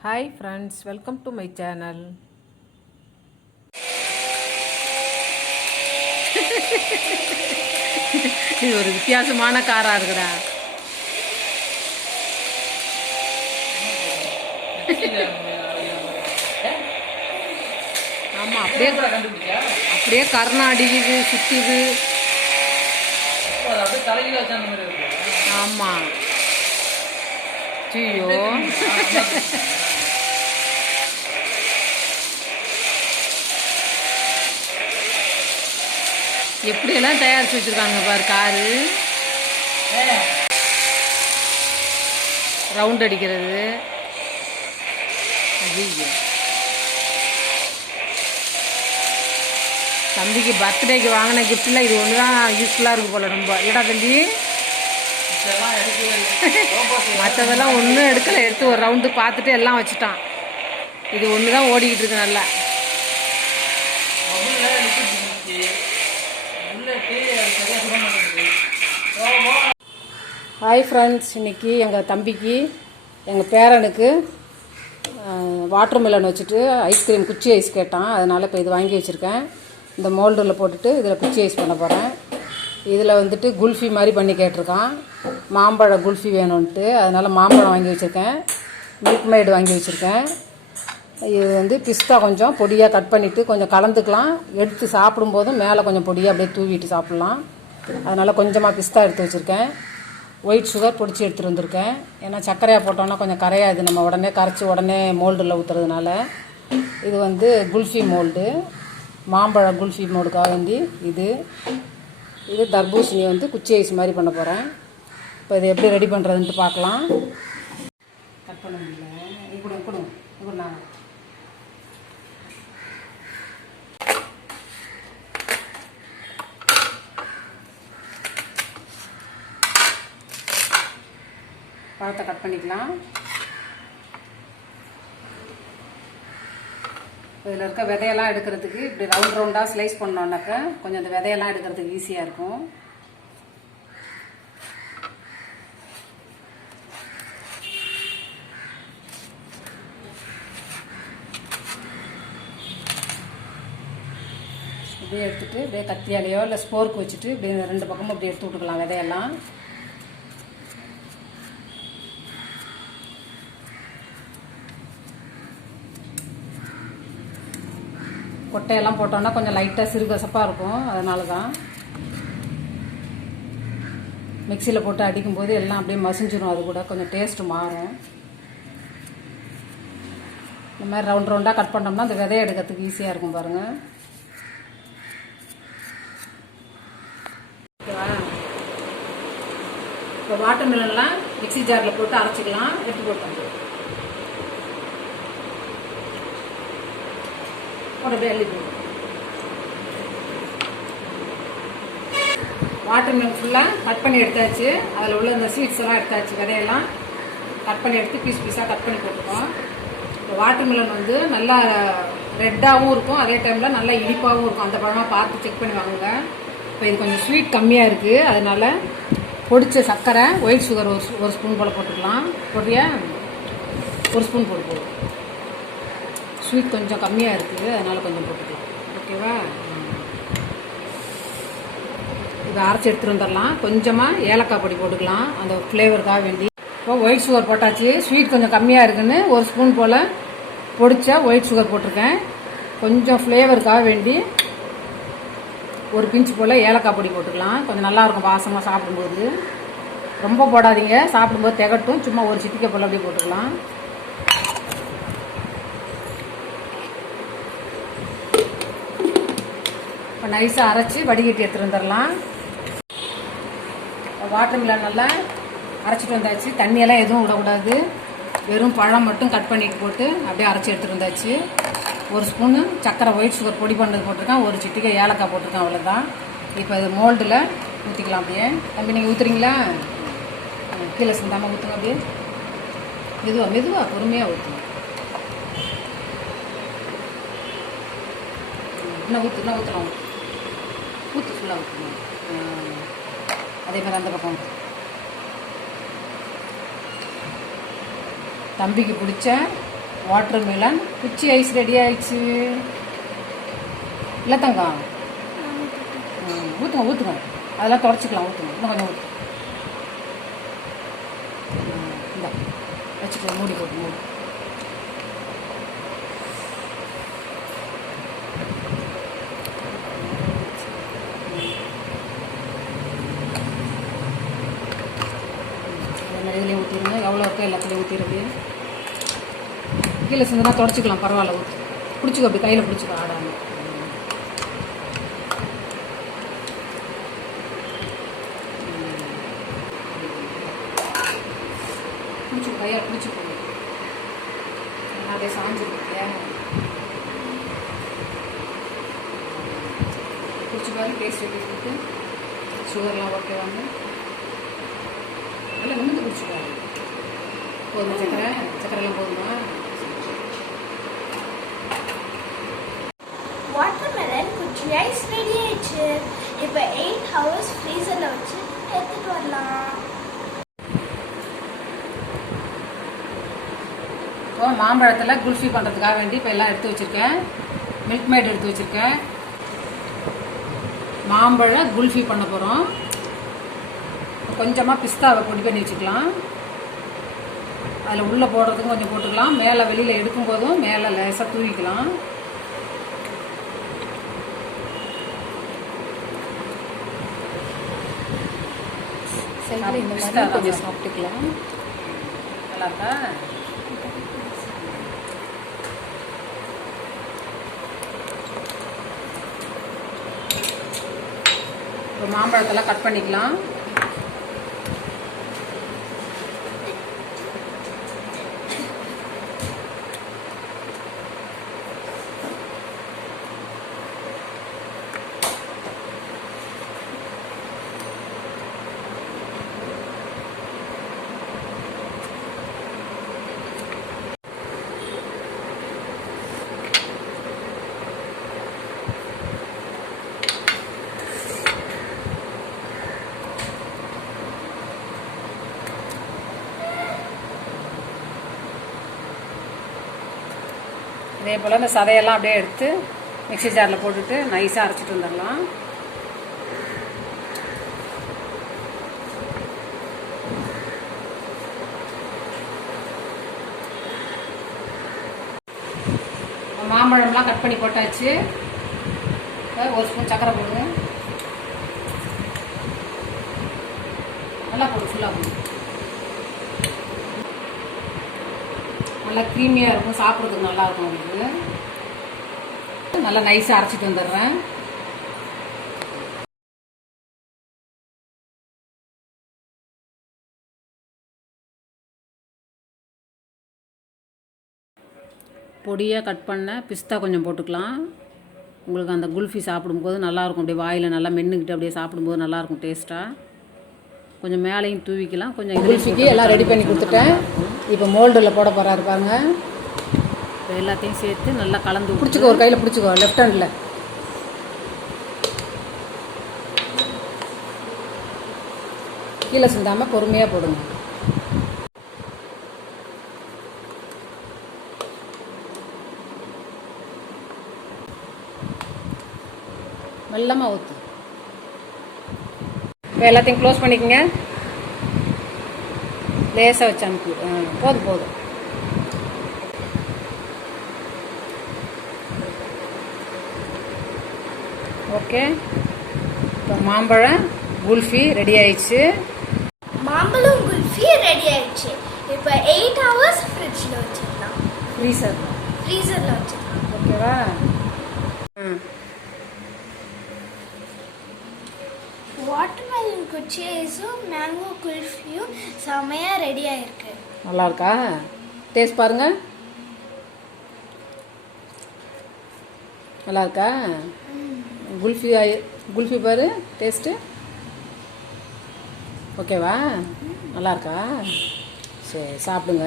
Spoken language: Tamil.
Hi friends welcome to my channel இது ஒரு வித்தியாசமான காராக இருக்குடா. ஆமாம் அப்படியே அப்படியே கர்ணம் அடிக்குது சுற்றுது ஆமாம் ஐயோ. எப்படியெல்லாம் தயாரிச்சு வச்சிருக்காங்க பாரு காரு. ரவுண்ட் அடிக்கிறது. தம்பிக்கு பர்த்டேக்கு வாங்கின கிஃப்டில் இது ஒன்று தான் யூஸ்ஃபுல்லாக இருக்கு போல ரொம்ப. இல்லடா தம்பி? மற்றதெல்லாம் ஒன்றும் எடுக்கலை. எடுத்து ஒரு ரவுண்டு பார்த்துட்டு எல்லாம் வச்சுட்டான். இது ஒன்று தான் ஓடிக்கிட்டு இருக்கு நல்லா. ஹாய் ஃப்ரெண்ட்ஸ் இன்றைக்கி எங்கள் தம்பிக்கு எங்கள் பேரனுக்கு வாட்டர் மெலன் வச்சுட்டு ஐஸ்கிரீம் குச்சி ஐஸ் கேட்டான். அதனால் இப்போ இது வாங்கி வச்சுருக்கேன். இந்த மோல்டில் போட்டுட்டு இதில் குச்சி ஐஸ் பண்ண போகிறேன் இதில் வந்துட்டு குல்ஃபி மாதிரி பண்ணி கேட்டிருக்கான். மாம்பழ குல்ஃபி வேணும்ன்ட்டு. அதனால் மாம்பழம் வாங்கி வச்சுருக்கேன். மில்க் மேடு வாங்கி வச்சுருக்கேன். இது வந்து பிஸ்தா கொஞ்சம் பொடியாக கட் பண்ணிவிட்டு கொஞ்சம் கலந்துக்கலாம். எடுத்து சாப்பிடும்போதும் மேலே கொஞ்சம் பொடியாக அப்படியே தூவிட்டு சாப்பிட்லாம். அதனால் கொஞ்சமாக பிஸ்தா எடுத்து வச்சுருக்கேன். ஒயிட் சுகர் பொடிச்சு எடுத்துகிட்டு வந்திருக்கேன். ஏன்னா சர்க்கரையாக போட்டோம்னா கொஞ்சம் கரையாது நம்ம உடனே கரைச்சி உடனே மோல்டில் ஊற்றுறதுனால இது வந்து குல்ஃபி மோல்டு மாம்பழ குல்ஃபி மோல்டுக்காக வேண்டி இது. இது தர்பூசணி வந்து குச்சி ஐஸ் மாதிரி பண்ண போகிறேன் இப்போ இது எப்படி ரெடி பண்ணுறதுன்ட்டு பார்க்கலாம். கட் பண்ண முடியும்? பழத்தை கட் பண்ணிக்கலாம். இதில் இருக்க விதையெல்லாம் எடுக்கிறதுக்கு இப்படி ரவுண்ட் ரவுண்டாக ஸ்லைஸ் பண்ணோன்னாக்க கொஞ்சம் அந்த விதையெல்லாம் எடுக்கிறதுக்கு ஈஸியாக இருக்கும். இப்படியே எடுத்துகிட்டு இப்படியே கத்தியாலேயோ இல்லை ஸ்போர்க்கு வச்சுட்டு இப்படியே ரெண்டு பக்கமும் இப்படி எடுத்து விட்டுக்கலாம் விதையெல்லாம். கொட்டையெல்லாம் போட்டோன்னா கொஞ்சம் லைட்டாக சிறுகசப்பாக இருக்கும். அதனால தான் மிக்சியில் போட்டு அடிக்கும்போது எல்லாம் அப்படியே மசிஞ்சிடும் அது கூட கொஞ்சம் டேஸ்ட்டு மாறும். இந்த மாதிரி ரவுண்ட் ரவுண்டாக கட் பண்ணோம்னா அந்த விதைய எடுக்கிறதுக்கு ஈஸியாக இருக்கும் பாருங்கள் ஓகேவா? இப்போ வாட்டர் மிலன்லாம் மிக்ஸி ஜாரில் போட்டு அரைச்சிக்கலாம். எடுத்து போட்டு ஒரு வேலி போடும் வாட்டர் மிலன் ஃபுல்லாக கட் பண்ணி எடுத்தாச்சு. அதில் உள்ள இந்த சீட்ஸ் எல்லாம் எடுத்தாச்சு விதையெல்லாம் கட் பண்ணி எடுத்து பீஸ் பீஸாக கட் பண்ணி போட்டுருக்கோம். இப்போ வாட்டர் மிலன் வந்து நல்லா ரெட்டாகவும் இருக்கும். அதே டைமில் நல்லா இனிப்பாகவும் இருக்கும். அந்த பழமாக பார்த்து செக் பண்ணி வாங்குங்க. இப்போ இது கொஞ்சம் ஸ்வீட் கம்மியாக இருக்குது அதனால் பொடிச்ச சர்க்கரை ஒயிட் சுகர் ஒரு ஒரு ஸ்பூன் போல் போட்டுக்கலாம். போட்டியா ஒரு ஸ்பூன் போட்டு போடுவோம் ஸ்வீட் கொஞ்சம் கம்மியாக இருக்குது அதனால் கொஞ்சம் போட்டுக்கலாம். ஓகேவா? இதை அரைச்சி எடுத்துகிட்டு வந்துடலாம். கொஞ்சமாக ஏலக்காய் பொடி போட்டுக்கலாம். அந்த ஃப்ளேவருக்காக வேண்டி. இப்போ ஒயிட் சுகர் போட்டாச்சு. ஸ்வீட் கொஞ்சம் கம்மியாக இருக்குன்னு ஒரு ஸ்பூன் போல் பொடிச்சா ஒயிட் சுகர் போட்டிருக்கேன். கொஞ்சம் ஃப்ளேவருக்காக வேண்டி ஒரு பிஞ்சு போல் ஏலக்காய் பொடி போட்டுக்கலாம். கொஞ்சம் நல்லாயிருக்கும் வாசமாக சாப்பிடும்போது. ரொம்ப போடாதீங்க. சாப்பிடும்போது திகட்டும். சும்மா ஒரு சித்திக்கை போல் அப்படியே போட்டுக்கலாம். நைஸாக அரைச்சி வடிகட்டி எடுத்துகிட்டு வந்துடலாம் வாட்டர் மிலன் நல்லா அரைச்சிட்டு வந்தாச்சு. தண்ணியெல்லாம் எதுவும் விடக்கூடாது. வெறும் பழம் மட்டும் கட் பண்ணிட்டு போட்டு அப்படியே அரைச்சி எடுத்துகிட்டு வந்தாச்சு. ஒரு ஸ்பூனு சக்கரை ஒயிட் சுகர் பொடி பண்ணது போட்டிருக்கேன். ஒரு சிட்டிக்கை ஏலக்காய் போட்டிருக்கேன் அவ்வளோதான் இப்போ இது மோல்டில் ஊற்றிக்கலாம் அப்படியே. தம்பி நீங்கள் ஊற்றுறீங்களா கீழே சிந்தாமல் ஊற்றுங்க அப்படியே. மெதுவாக மெதுவாக பொறுமையாக ஊற்றுங்க இன்னும் ஊற்று இன்னும் ஊற்றலாம் ஊற்று ஃபுல்லாக ஊற்றணும் அதே மாதிரி அந்த பக்கம் தம்பிக்கு பிடிச்ச வாட்டர் மிலன் குச்சி ஐஸ் ரெடி ஆயிடுச்சு. இல்லை தங்கம் ஊற்றுங்க ஊற்றுங்க அதெல்லாம் தொடச்சிக்கலாம் ஊற்றுங்க இன்னும் கொஞ்சம் ஊற்று இந்த. வச்சுக்கோ மூடி போட்டு மூடி. கீழே சிந்தனா தொடச்சிக்கலாம் பரவாயில்ல ஊற்று பிடிச்சிக்கோ அப்படி கையில் பிடிச்சிக்கோ ஆடாமல் பிடிச்சி கையை பிடிச்சிக்கோ. போடு அப்படியே சாஞ்சிருக்கியா பிடிச்சி பாரு டேஸ்ட் எப்படி இருக்கு. சுகர்லாம் ஓகேவாங்க நல்லா நிமிந்து பிடிச்சிக்கோ. போதுமா சக்கரை? சக்கரைலாம் போதுமா வாட்டர்மெலன் குச்சி ஐஸ் ரெடி ஆயிடுச்சு இப்போ எயிட் ஹவர்ஸ் ஃப்ரீசரில் வச்சு எடுத்துகிட்டு வரலாம். இப்போ மாம்பழத்தில் குல்ஃபி பண்ணுறதுக்காக வேண்டி இப்போ எல்லாம் எடுத்து வச்சுருக்கேன். மில்க் மேட் எடுத்து வச்சுருக்கேன். மாம்பழ குல்ஃபி பண்ண போகிறோம் கொஞ்சமாக பிஸ்தாவை பொடி பண்ணி வச்சுக்கலாம். அதில் உள்ளே போடுறதுக்கும் கொஞ்சம் போட்டுக்கலாம். மேலே வெளியில் எடுக்கும்போதும் மேலே லேசாக தூவிக்கலாம். சைடில் இந்த மாதிரி கொஞ்சம். சாப்பிட்டுக்கலாம். நல்லா இருக்கா? இப்போ மாம்பழத்தெல்லாம் கட் பண்ணிக்கலாம். அதே போல் அந்த சதையெல்லாம் அப்படியே எடுத்து மிக்ஸி ஜாரில் போட்டுட்டு நைஸாக அரைச்சிட்டு வந்துடலாம். மாம்பழம்லாம் கட் பண்ணி போட்டாச்சு. ஒரு ஸ்பூன் சக்கரை போடுங்க. நல்லா போடு ஃபுல்லாக போடு. நல்லா க்ரீமியாக இருக்கும் சாப்பிட்றதுக்கு நல்லா இருக்கும் உங்களுக்கு. நல்லா நைஸாக அரைச்சிட்டு வந்துடுறேன். பொடியாக கட் பண்ண பிஸ்தா கொஞ்சம் போட்டுக்கலாம். உங்களுக்கு அந்த குல்ஃபி சாப்பிடும்போது நல்லாயிருக்கும் அப்படியே வாயில் நல்லா மென்னுக்கிட்டு அப்படியே சாப்பிடும்போது நல்லாயிருக்கும் டேஸ்ட்டாக கொஞ்சம் மேலேயும் தூவிக்கலாம். கொஞ்சம் குல்ஃபிக்கு எல்லாம் ரெடி பண்ணி கொடுத்துட்டேன். இப்போ மோல்டில் போட போகிறாரு பாருங்க. எல்லாத்தையும் சேர்த்து நல்லா கலந்து பிடிச்சிக்கோ ஒரு கையில் பிடிச்சிக்கோ லெஃப்ட் ஹேண்டில் கீழே சிந்தாமல் பொறுமையாக போடுங்க. மெல்லமாக ஊற்று இப்போ எல்லாத்தையும் க்ளோஸ் பண்ணிக்கோங்க. லேசாக வச்சு அனுப்பி போதும் போதும். ஓகே. இப்போ மாம்பழம் குல்ஃபி ரெடி ஆயிடுச்சு. மாம்பழம் குல்ஃபி ரெடி ஆயிடுச்சு. இப்போ எயிட் ஹவர்ஸ் ஃப்ரிட்ஜில் வச்சிடலாம். ஃப்ரீசர் ஃப்ரீசரில் வச்சிடலாம். ஓகேவா? ம். வாட்டர்மெலன் குச்சி ஐஸும் மேங்கோ குல்ஃபியும் செமையாக ரெடி ஆயிருக்கு. நல்லா இருக்கா டேஸ்ட் பாருங்க. நல்லா இருக்கா குல்ஃபி ஆயி- குல்ஃபி பாரு டேஸ்ட்டு ஓகேவா நல்லா இருக்கா சரி சாப்பிடுங்க.